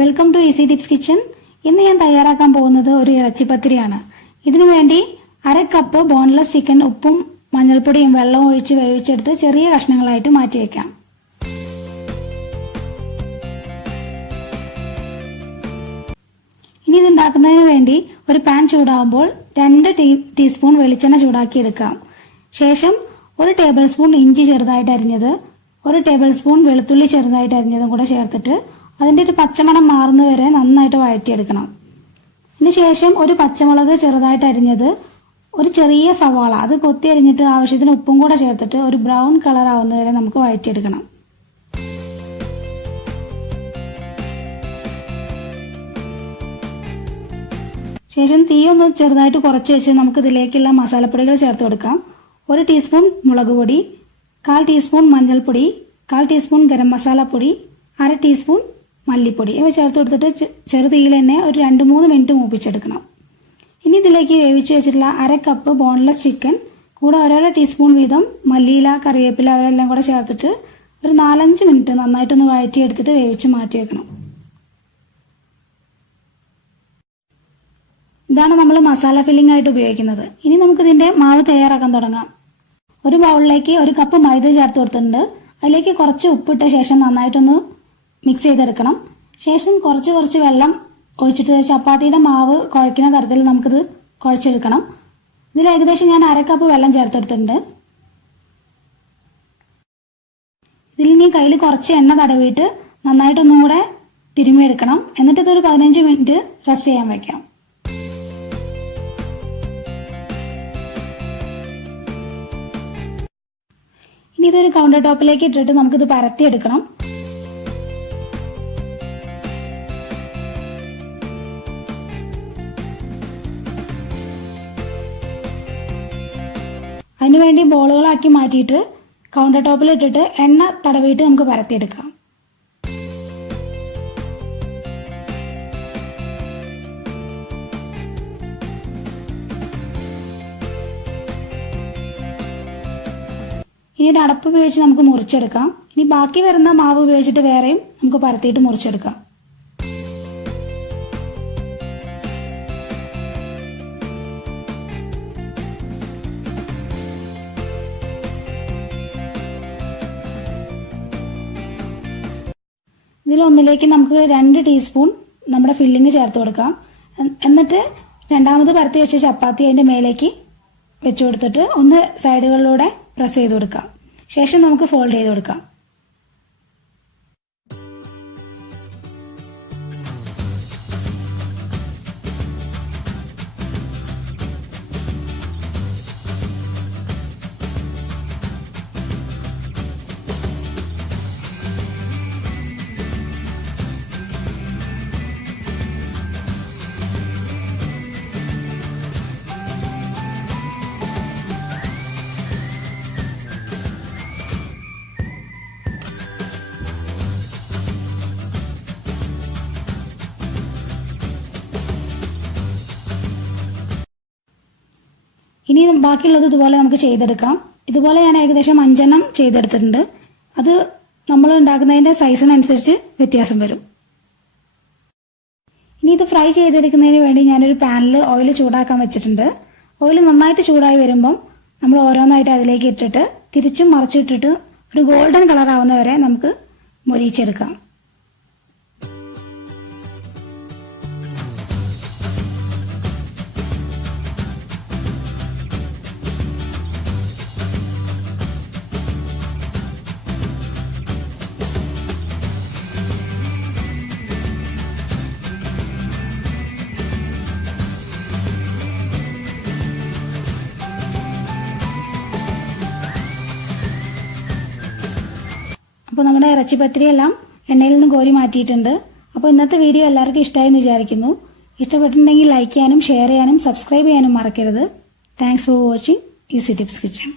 Welcome to easy tips kitchen. ഇന്ന് ഞാൻ തയ്യാറാക്കാൻ പോകുന്നത് ഒരു ഇറച്ചി പത്തിരിയാണ്. ഇതിനു വേണ്ടി 1/2 കപ്പ് ബോൺലെസ് ചിക്കൻ ഉപ്പും മഞ്ഞൾപ്പൊടിയും വെള്ളവും ഒഴിച്ച് വേവിച്ചെടുത്ത് ചെറിയ കഷ്ണങ്ങളായിട്ട് മാറ്റി വെക്കാം. ഇനി ഇതുണ്ടാക്കുന്നതിന് വേണ്ടി ഒരു പാൻ ചൂടാകുമ്പോൾ 2 ടീസ്പൂൺ വെളിച്ചെണ്ണ ചൂടാക്കി എടുക്കാം. ശേഷം 1 ടേബിൾ സ്പൂൺ ഇഞ്ചി ചെറുതായിട്ട് അരിഞ്ഞത്, 1 ടേബിൾ സ്പൂൺ വെളുത്തുള്ളി ചെറുതായിട്ട് അരിഞ്ഞതും കൂടെ ചേർത്തിട്ട് അതിന്റെ ഒരു പച്ചമണം മാറുന്നവരെ നന്നായിട്ട് വഴറ്റിയെടുക്കണം. ഇതിനുശേഷം 1 പച്ചമുളക് ചെറുതായിട്ട് അരിഞ്ഞത്, 1 ചെറിയ സവാള അത് കൊത്തി അരിഞ്ഞിട്ട് ആവശ്യത്തിന് ഉപ്പും കൂടെ ചേർത്തിട്ട് ഒരു ബ്രൗൺ കളർ ആവുന്നവരെ നമുക്ക് വഴറ്റിയെടുക്കണം. ശേഷം തീ ഒന്ന് ചെറുതായിട്ട് കുറച്ച് വെച്ച് നമുക്ക് ഇതിലേക്കുള്ള മസാലപ്പൊടികൾ ചേർത്ത് കൊടുക്കാം. 1 ടീസ്പൂൺ മുളക് പൊടി, 1/4 ടീസ്പൂൺ മഞ്ഞൾപ്പൊടി, 1/4 ടീസ്പൂൺ ഗരം മസാലപ്പൊടി, 1/2 ടീസ്പൂൺ മല്ലിപ്പൊടി ഇവ ചേർത്ത് കൊടുത്തിട്ട് ചെറുതീയിൽ തന്നെ ഒരു 2-3 മിനിറ്റ് മൂപ്പിച്ചെടുക്കണം. ഇനി ഇതിലേക്ക് വേവിച്ച് വെച്ചിട്ടുള്ള 1/2 കപ്പ് ബോൺലെസ് ചിക്കൻ കൂടെ 1 ടീസ്പൂൺ വീതം മല്ലിയില, കറിവേപ്പില അവരെല്ലാം കൂടെ ചേർത്തിട്ട് ഒരു 4-5 മിനിറ്റ് നന്നായിട്ടൊന്ന് വഴറ്റിയെടുത്തിട്ട് വേവിച്ച് മാറ്റി വെക്കണം. ഇതാണ് നമ്മൾ മസാല ഫില്ലിംഗ് ആയിട്ട് ഉപയോഗിക്കുന്നത്. ഇനി നമുക്കിതിന്റെ മാവ് തയ്യാറാക്കാൻ തുടങ്ങാം. ഒരു ബൗളിലേക്ക് 1 കപ്പ് മൈദ ചേർത്ത് കൊടുത്തിട്ടുണ്ട്. അതിലേക്ക് കുറച്ച് ഉപ്പിട്ട ശേഷം നന്നായിട്ടൊന്ന് മിക്സ് ചെയ്തെടുക്കണം. ശേഷം കുറച്ച് വെള്ളം ഒഴിച്ചിട്ട് ചപ്പാത്തിയുടെ മാവ് കുഴക്കുന്ന തരത്തിൽ നമുക്കിത് കുഴച്ചെടുക്കണം. ഇതിൽ ഏകദേശം ഞാൻ 1/2 കപ്പ് വെള്ളം ചേർത്തെടുത്തിട്ടുണ്ട്. ഇതിൽ ഇനി കയ്യിൽ കുറച്ച് എണ്ണ തടവിയിട്ട് നന്നായിട്ടൊന്നും കൂടെ തിരുമ്മിയെടുക്കണം. എന്നിട്ട് ഇതൊരു 15 മിനിറ്റ് റെസ്റ്റ് ചെയ്യാൻ വെക്കാം. ഇനി ഇതൊരു കൗണ്ടർ ടോപ്പിലേക്ക് ഇട്ടിട്ട് നമുക്കിത് പരത്തിയെടുക്കണം. അതിനുവേണ്ടി ബോളുകളാക്കി മാറ്റിയിട്ട് കൗണ്ടർ ടോപ്പിൽ ഇട്ടിട്ട് എണ്ണ തടവിയിട്ട് നമുക്ക് പരത്തിയെടുക്കാം. ഇനി ഒരു അടപ്പ് ഉപയോഗിച്ച് നമുക്ക് മുറിച്ചെടുക്കാം. ഇനി ബാക്കി വരുന്ന മാവ് ഉപയോഗിച്ചിട്ട് വേറെയും നമുക്ക് പരത്തിയിട്ട് മുറിച്ചെടുക്കാം. ഇതിലൊന്നിലേക്ക് നമുക്ക് 2 ടീസ്പൂൺ നമ്മുടെ ഫില്ലിങ് ചേർത്ത് കൊടുക്കാം. എന്നിട്ട് രണ്ടാമത് പരത്തി വെച്ച ചപ്പാത്തി അതിന്റെ മേലേക്ക് വെച്ചു കൊടുത്തിട്ട് ഒന്ന് സൈഡുകളിലൂടെ പ്രസ് ചെയ്ത് കൊടുക്കാം. ശേഷം നമുക്ക് ഫോൾഡ് ചെയ്ത് കൊടുക്കാം. ഇനി ബാക്കിയുള്ളത് ഇതുപോലെ നമുക്ക് ചെയ്തെടുക്കാം. ഇതുപോലെ ഞാൻ ഏകദേശം 5 എണ്ണം ചെയ്തെടുത്തിട്ടുണ്ട്. അത് നമ്മൾ ഉണ്ടാക്കുന്നതിന്റെ സൈസിനനുസരിച്ച് വ്യത്യാസം വരും. ഇനി ഇത് ഫ്രൈ ചെയ്തെടുക്കുന്നതിന് വേണ്ടി ഞാനൊരു പാനിൽ ഓയിൽ ചൂടാക്കാൻ വെച്ചിട്ടുണ്ട്. ഓയിൽ നന്നായിട്ട് ചൂടായി വരുമ്പം നമ്മൾ ഓരോന്നായിട്ട് അതിലേക്ക് ഇട്ടിട്ട് തിരിച്ചും മറിച്ചിട്ടിട്ട് ഒരു ഗോൾഡൻ കളർ ആവുന്നവരെ നമുക്ക് മൊരിയിച്ചെടുക്കാം. അപ്പോൾ നമ്മുടെ ഇറച്ചി പത്തിരി എല്ലാം എണ്ണയിൽ നിന്ന് കോരി മാറ്റിയിട്ടുണ്ട്. അപ്പോൾ ഇന്നത്തെ വീഡിയോ എല്ലാവർക്കും ഇഷ്ടമായെന്ന് വിചാരിക്കുന്നു. ഇഷ്ടപ്പെട്ടിട്ടുണ്ടെങ്കിൽ ലൈക്ക് ചെയ്യാനും ഷെയർ ചെയ്യാനും സബ്സ്ക്രൈബ് ചെയ്യാനും മറക്കരുത്. Thanks for watching easy tips kitchen.